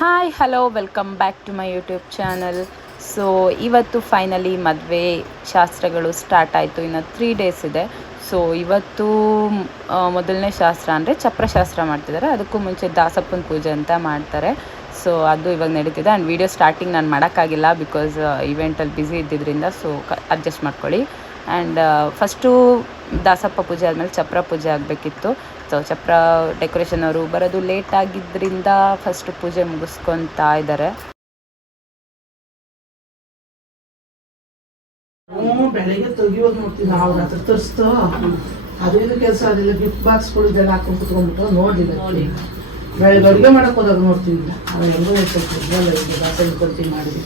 Hi hello welcome back to my YouTube channel. So ಇವತ್ತು finally ಮದುವೆ ಶಾಸ್ತ್ರಗಳು start ಆಯಿತು. ಇನ್ನು 3 ಡೇಸ್ ಇದೆ. ಸೊ ಇವತ್ತು ಮೊದಲನೇ ಶಾಸ್ತ್ರ ಅಂದರೆ ಚಪ್ರಶಾಸ್ತ್ರ ಮಾಡ್ತಿದ್ದಾರೆ. ಅದಕ್ಕೂ ಮುಂಚೆ ದಾಸಪ್ಪನ ಪೂಜೆ ಅಂತ ಮಾಡ್ತಾರೆ. ಸೊ ಅದು ಇವಾಗ ನಡೀತಿದೆ. ಆ್ಯಂಡ್ ವೀಡಿಯೋ ಸ್ಟಾರ್ಟಿಂಗ್ ನಾನು ಮಾಡೋಕ್ಕಾಗಿಲ್ಲ ಬಿಕಾಸ್ ಇವೆಂಟಲ್ಲಿ ಬ್ಯುಸಿ ಇದ್ದಿದ್ದರಿಂದ. ಸೊ ಅಡ್ಜಸ್ಟ್ ಮಾಡ್ಕೊಳ್ಳಿ. ಆ್ಯಂಡ್ ಫಸ್ಟು ದಾಸಪ್ಪ ಪೂಜೆ ಆದಮೇಲೆ ಚಪ್ರ ಪೂಜೆ ಆಗಬೇಕಿತ್ತು. ಸೊ ಚಪ್ರ ಡೆಕೋರೇಷನ್ ಅವರು ಬರೋದು ಲೇಟ್ ಆಗಿದ್ದರಿಂದ ಫಸ್ಟ್ ಪೂಜೆ ಮುಗಿಸ್ಕೊತಾ ಇದ್ದಾರೆ. ಬೆಳಗ್ಗೆ ತೆಗಿಯೋದು ನೋಡ್ತೀನಿ ನಾವು ಹತ್ರ ತರಿಸ್ತು ಅದೇನು ಕೆಲಸ ಅದಿಲ್ಲ. ಗಿಫ್ಟ್ ಬಾಕ್ಸ್ಗಳು ಇದೆಲ್ಲ ಹಾಕೊಂಡು ಕುತ್ಕೊಂಡ್ಬಿಟ್ಟು ನೋಡಿಲ್ಲ. ಬೆಳಗ್ಗೆ ಅಡುಗೆ ಮಾಡಕ್ಕೆ ಹೋದಾಗ ನೋಡ್ತೀನಿ. ಆಮೇಲೆ ಹೆಂಗೋ ಸ್ವಲ್ಪ ಮಾಡಿದ್ವಿ.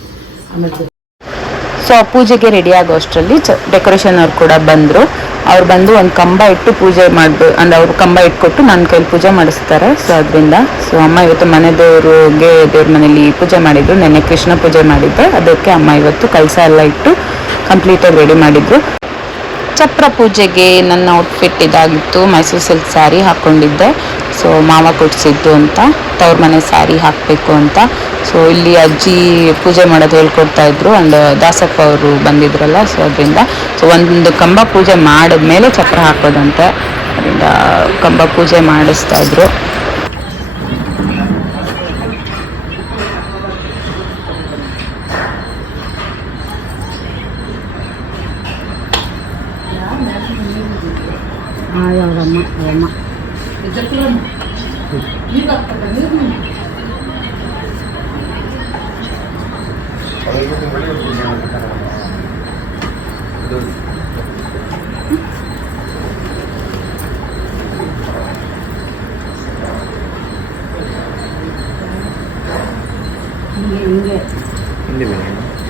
ಆಮೇಲೆ ಸೊ ಪೂಜೆಗೆ ರೆಡಿ ಆಗೋ ಅಷ್ಟರಲ್ಲಿ ಡೆಕೋರೇಷನ್ ಅವ್ರು ಕೂಡ ಬಂದರು. ಅವ್ರು ಬಂದು ಒಂದು ಕಂಬ ಇಟ್ಟು ಪೂಜೆ ಮಾಡಬೇಕು ಅಂದರೆ ಅವರು ಕಂಬ ಇಟ್ಕೊಟ್ಟು ನನ್ನ ಕೈಲಿ ಪೂಜೆ ಮಾಡಿಸ್ತಾರೆ. ಸೊ ಅದರಿಂದ ಅಮ್ಮ ಇವತ್ತು ಮನೆ ದೇವ್ರ ಮನೇಲಿ ಪೂಜೆ ಮಾಡಿದ್ರು. ನೆನ್ನೆ ಕೃಷ್ಣ ಪೂಜೆ ಮಾಡಿದ್ದೆ, ಅದಕ್ಕೆ ಅಮ್ಮ ಇವತ್ತು ಕಳಸ ಎಲ್ಲ ಇಟ್ಟು ಕಂಪ್ಲೀಟಾಗಿ ರೆಡಿ ಮಾಡಿದ್ರು. ಚಪ್ರ ಪೂಜೆಗೆ ನನ್ನ ಔಟ್ಫಿಟ್ ಇದಾಗಿತ್ತು. ಮೈಸೂರು ಸಿಲ್ಕ್ ಸ್ಯಾರಿ ಹಾಕ್ಕೊಂಡಿದ್ದೆ. ಸೊ ಮಾವ ಕೊಡಿಸಿದ್ದು ಅಂತ ತವ್ರ ಮನೆ ಸ್ಯಾರಿ ಹಾಕಬೇಕು ಅಂತ. ಸೊ ಇಲ್ಲಿ ಅಜ್ಜಿ ಪೂಜೆ ಮಾಡೋದು ಹೇಳ್ಕೊಡ್ತಾ ಇದ್ರು. ಆ್ಯಂಡ್ ದಾಸಪ್ಪ ಅವರು ಬಂದಿದ್ರಲ್ಲ, ಸೊ ಅದರಿಂದ ಸೊ ಒಂದು ಕಂಬ ಪೂಜೆ ಮಾಡಿದ್ಮೇಲೆ ಚಪ್ರ ಹಾಕೋದಂತೆ. ಅದರಿಂದ ಕಂಬ ಪೂಜೆ ಮಾಡಿಸ್ತಾ ಇದ್ರು.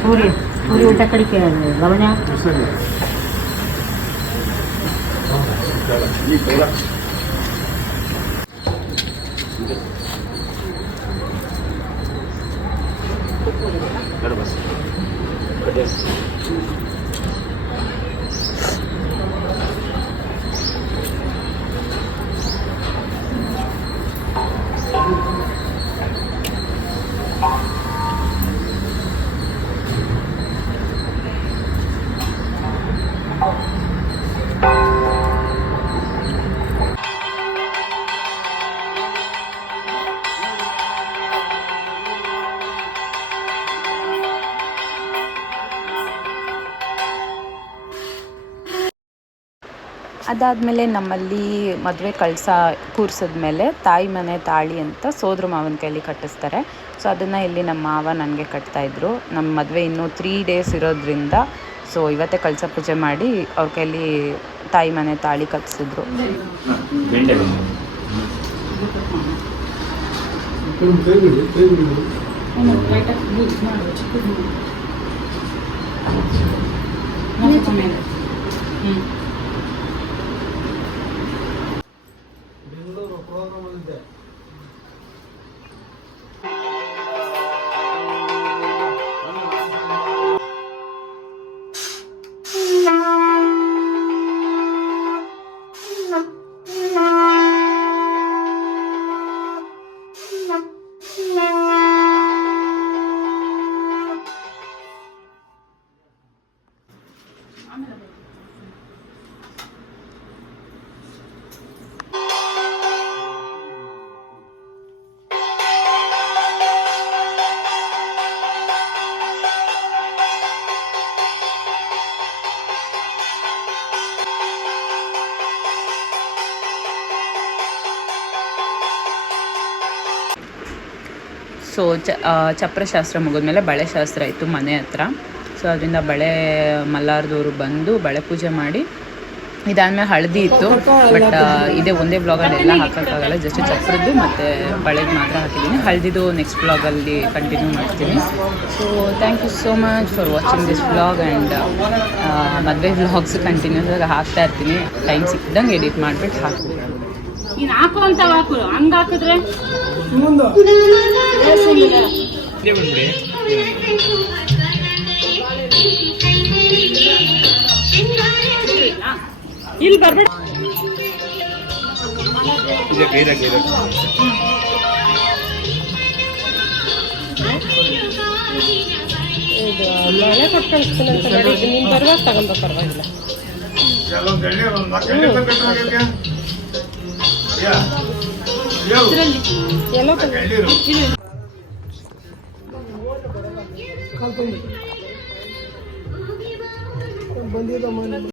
ಪೂರಿ ಊಟ ಕಡಿಕೆ ಲವಣ್ಯ ಅದಾದಮೇಲೆ ನಮ್ಮಲ್ಲಿ ಮದುವೆ ಕಳಸ ಕೂರಿಸಿದ್ಮೇಲೆ ತಾಯಿ ಮನೆ ತಾಳಿ ಅಂತ ಸೋದ್ರ ಮಾವನ ಕೈಲಿ ಕಟ್ಟಿಸ್ತಾರೆ. ಸೊ ಅದನ್ನು ಇಲ್ಲಿ ನಮ್ಮ ಮಾವ ನನಗೆ ಕಟ್ತಾಯಿದ್ರು. ನಮ್ಮ ಮದುವೆ ಇನ್ನೂ 3 ಡೇಸ್ ಇರೋದ್ರಿಂದ ಸೊ ಇವತ್ತೇ ಕಳಸ ಪೂಜೆ ಮಾಡಿ ಅವ್ರ ಕೈಲಿ ತಾಯಿ ಮನೆ ತಾಳಿ ಕಟ್ಟಿಸಿದ್ರು. ಸೊ ಚಪ್ರಶಾಸ್ತ್ರ ಮುಗಿದ್ಮೇಲೆ ಬಳೆ ಶಾಸ್ತ್ರ ಇತ್ತು ಮನೆ ಹತ್ರ. ಸೊ ಅದರಿಂದ ಬಳೆ ಮಲ್ಲಾರದವರು ಬಂದು ಬಳೆ ಪೂಜೆ ಮಾಡಿ ಇದಾದಮೇಲೆ ಹಳದಿ ಇತ್ತು. ಬಟ್ ಇದೇ ಒಂದೇ ಬ್ಲಾಗಲ್ಲಿ ಎಲ್ಲ ಹಾಕೋಕ್ಕಾಗಲ್ಲ. ಜಸ್ಟ್ ಚಪ್ರದ್ದು ಮತ್ತು ಬಳೆಗೆ ಮಾತ್ರ ಹಾಕಿದ್ದೀನಿ. ಹಳದಿದು ನೆಕ್ಸ್ಟ್ ಬ್ಲಾಗಲ್ಲಿ ಕಂಟಿನ್ಯೂ ಮಾಡ್ತೀನಿ. So thank you so much for watching this blog. And ಮದುವೆ ಬ್ಲಾಗ್ಸ್ ಕಂಟಿನ್ಯೂಸ್ ಆಗಿ ಹಾಕ್ತಾ ಇರ್ತೀನಿ. ಟೈಮ್ ಸಿಕ್ಕಿದಂಗೆ ಎಡಿಟ್ ಮಾಡಿಬಿಟ್ಟು ಹಾಕ್ತೀನಿ. ನೀನು ಹಾಕು ಅಂತ ಹಾಕು, ಹಂಗೆ ಹಾಕಿದ್ರೆ ಇಲ್ಲಿ ಬರ್ಬೇಡ. ಇದು ಮನೆ ಕೊಟ್ಟು ಕಳಿಸ್ತೀನಂತ ಮಾಡಿದ್ದು ನೀನು ಬರುವಾಗ ತಗೊಂಬ ಪರವಾಗಿಲ್ಲ. ಎಲ್ಲ ಬಂದಿದ್ದಮ್ಮ